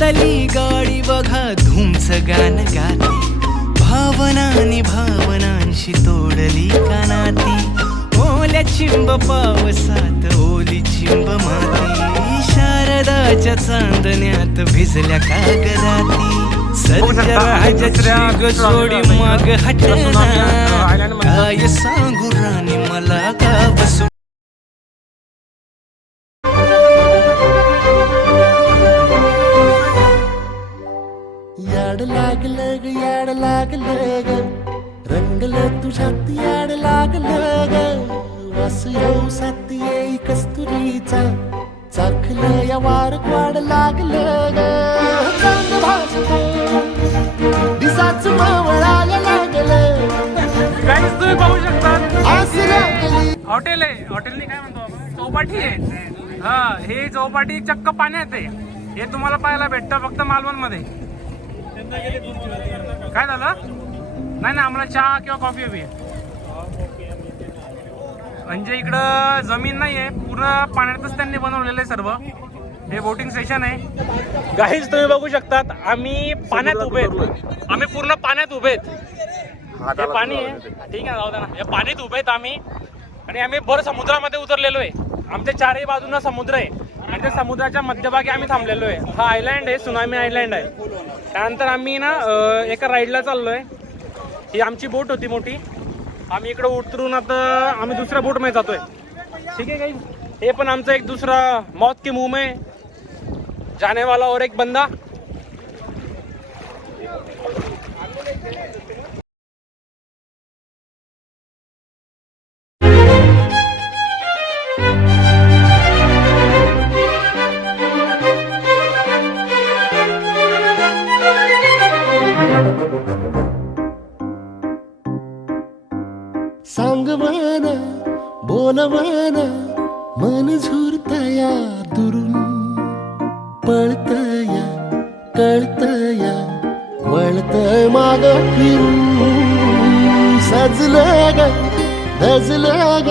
रस्त्यातली गाडी बघा धूमच गाण गाते, भावनांनी भावनांशी तोडली कानाती, ओल्या चिंब पावसात ओली चिंब माती, शारदाच्या चांदण्यात भिजल्या कागदाती, सर्जराजाची गजोडी माग हटना, काय सांगू राणी मला गाव सु याड लागलं ग याड लागलं ग, रंगलं तुझ्यात याड लागलं ग, वास येऊ साथ येई कस्तुरीचा, चाखलं या वार वाड लागलं ग, चांग भाजलं दिसाच मावळायला लागलं. गाईस तुम्ही पाहू शकता असं लागली हॉटेल आहे, हॉटेलने काय म्हणतो आपण, चौपाटी आहे. हा, हे चौपाटी चक्क पाण्यात आहे. हे तुम्हाला पाहायला भेटतं फक्त मालवण मध्ये. काय झालं? नाही ना, आम्हाला चहा किंवा कॉफी हवी. म्हणजे इकडं जमीन नाहीये, पूर्ण पाण्यातच त्यांनी बनवलेलं आहे सर्व. हे बोटिंग सेशन आहे. गाईज तुम्ही बघू शकतात, आम्ही पाण्यात उभे आहेत. आम्ही पूर्ण पाण्यात उभे आहेत. हे पाणी आहे, ठीक आहे, जाऊ दे ना. हे पाण्यात उभे आहेत आम्ही, आणि आम्ही भर समुद्रामध्ये उतरलेलो आहे. आमच्या चारही बाजूंना समुद्र आहे, आणि त्या समुद्राच्या मध्यभागी आम्ही थांबलेलो आहे. हा आयलँड आहे, सुनामी आयलँड आहे. त्यानंतर आम्ही ना एका राईडला चाललोय. ही आमची बोट होती मोठी. आम्ही इकडे उतरून आता आम्ही दुसऱ्या बोट मध्ये जातोय. ठीक आहे काही. हे पण आमचं एक दुसरा मौत की मुंह में जाने वाला और एक बंदा. सांगवान बोलवान मन झुरतया दुरून, पळतया कळतया वळतय माग फिरून, सजलं ग धजलं ग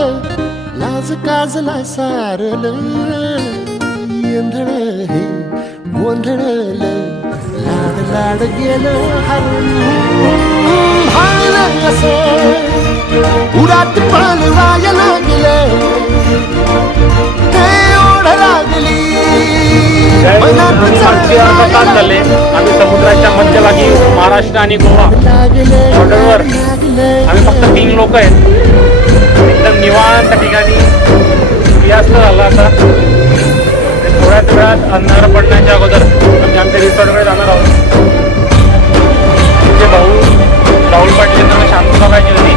लाज काजला सारलं, येंधळ हे गोंधळल लाड लाड गेलं हरून, भाळलं कसं उरात पालवाया लागलं, ते ओढ लागली आम्ही समुद्राच्या मध्यभागी महाराष्ट्र आणि गोवा बॉर्डरवर आम्ही फक्त 3 लोक आहेत. एकदम निवांत ठिकाणी सूर्यास्त झाला. आता थोड्याच वेळात अंधार पडण्याच्या अगोदर आम्ही आमच्या रिसॉर्टकडे जाणार आहोत. तुझे भाऊ राहुल पाटील यांना शांतता पाहिजे होती,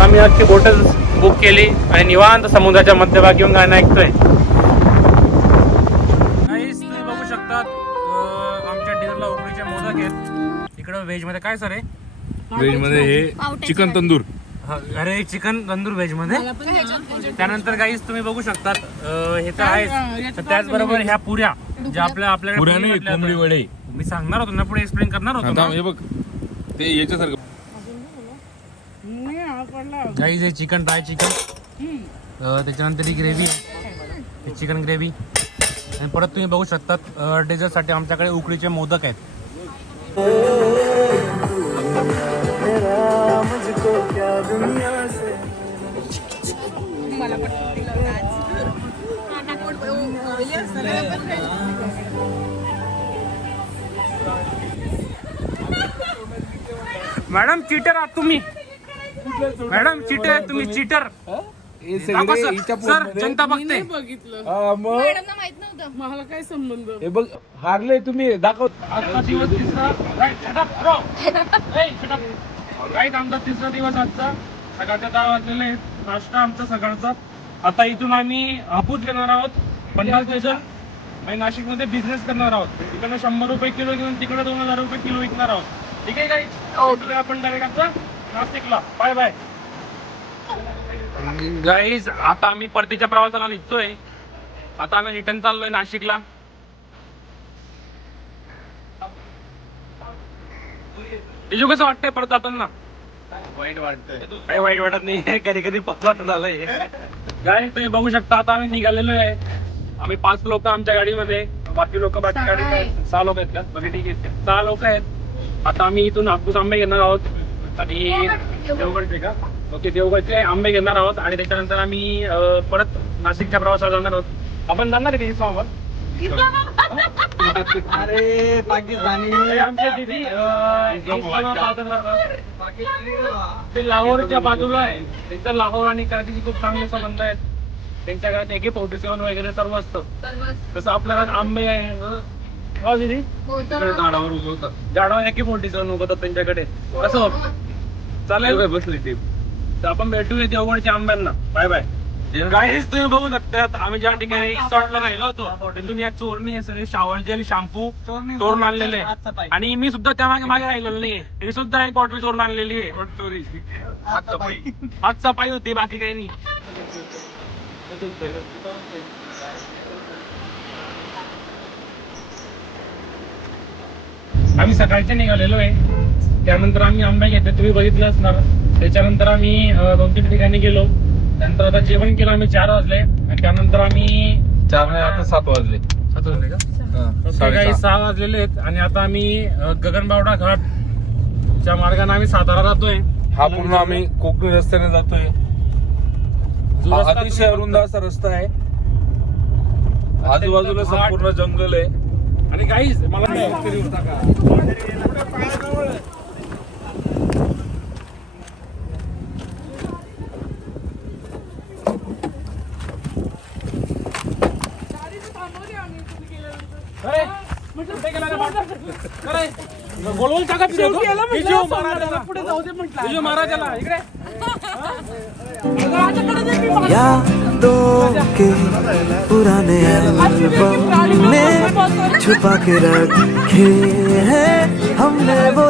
आम्ही अख्खी बोटच बुक केली आणि निवांत समुद्राच्या मध्यभागी येऊन गाणं ऐकतोय. तुम्ही बघू शकतात आमच्या डिनरला उकडीचे मोदक आहेत. इकडं व्हेज मध्ये काय सर आहे? व्हेज मध्ये हे चिकन तंदूर. अरे चिकन तंदूर व्हेज मध्ये. त्यानंतर गाईस तुम्ही बघू शकतात हे तर आहे. त्याचबरोबर ह्या पुऱ्या ज्या आपल्याकडे पुऱ्या नाही, कोंबडी वडे. मी सांगणार होतो ना, पुढे एक्सप्लेन करणार होतो ना. हे बघ ते याच्यासारखं. गाईस हे चिकन ड्राय चिकन, त्याच्यानंतर ही ग्रेव्ही, चिकन ग्रेव्ही, आणि परत तुम्ही बघू शकतात डेझर्टसाठी आमच्याकडे उकडीचे मोदक आहेत. मॅडम चीटर आहात तुम्ही. मॅडम चीटर, तुम्ही चीटर. सर जनता बघते. माहित नव्हतं मला काय संबंध. हे बघ हारले तुम्ही, दाखव. आजचा दिवस तिसरा. आमचा तिसरा दिवस आजचा. सकाळच्या 10 वाजलेले आहेत. नाश्ता आमचा सकाळचा. आता इथून आम्ही हापूस घेणार आहोत 50 स्टेशन. आणि नाशिक मध्ये बिझनेस करणार आहोत. इकडे 100 रुपये किलो घेऊन तिकडे 2000 रुपये किलो विकणार आहोत. ठीक आहे काही. आपण डायरेक्ट नाशिकला. Bye bye guys. आता आम्ही परतीच्या प्रवासाला निघतोय. आता आम्ही रिटर्न चाललोय नाशिकला. तिजू कसं वाटतंय परत जाताना? वाईट वाटतंय. काही वाईट वाटत नाही. कधी कधी पचवाट झालंय. गाईज तुम्ही बघू शकता आता आम्ही निघालेलो आहे. आम्ही 5 लोक आमच्या गाडीमध्ये. बाकी लोक बाकी गाडी आहेत. 6 लोक आहेत का बाकी ठीक आहेत 6 लोक आहेत. आता आम्ही इथून हापूस आंबे घेणार आहोत आणि देवगडचे का ओके देवगडचे आंबे घेणार आहोत आणि त्याच्यानंतर आम्ही परत नाशिकच्या प्रवासाला जाणार आहोत. आपण जाणार आहे सोबत. अरे पाकिस्तानी आमच्या दिदी ते लाहोरच्या बाजूला आहे. त्यांचा लाहोर आणि कराचीचे खूप चांगले संबंध आहेत. त्यांच्या घरात AK-47 वगैरे सर्व असतं. तसं आपल्या घरात आंबे आहे हो दिदी झाडावर उगवतात. झाडावर AK-47 उगवतात त्यांच्याकडे. कसं चालेल बसली ती तर आपण भेटूया देवगडच्या आंब्यांना. Bye bye. गाईस तुम्ही बघू शकतात आम्ही ज्या ठिकाणी रिसॉर्टला राहिलो होतो तिथून या चोरणी हे सगळे शावर जेल शॅम्पू चोरून आणलेले आहे. आणि मी सुद्धा त्या मागे मागे राहिलेलो नाहीये. मी सुद्धा एक बॉटल चोरून आणलेली आहे. हात सफाई होती बाकी काही नाही. आम्ही सकाळचे निघालेलो आहे. त्यानंतर आम्ही आंबे घेतले तुम्ही बघितलं असणार. त्याच्यानंतर आम्ही 2-3 ठिकाणी गेलो. त्यानंतर आता जेवण केलं आम्ही 4 वाजले आणि त्यानंतर आम्ही 4 नाही आता 7 वाजले. 7 वाजले का काही 6 वाजलेले आहेत आणि आता आम्ही गगनबावडा घाटच्या मार्गाने आम्ही सातारा जातोय. हा पूर्ण आम्ही कोकणी रस्त्याने जातोय. जो रस्ता अतिशय अरुंद असा रस्ता आहे. आजूबाजूला संपूर्ण जंगल आहे. आणि काहीच मला गोलगोल टाका बिजू महाराजाला इकडे यादों के पुराने एल्बम में छुपा के रखे हैं हमने वो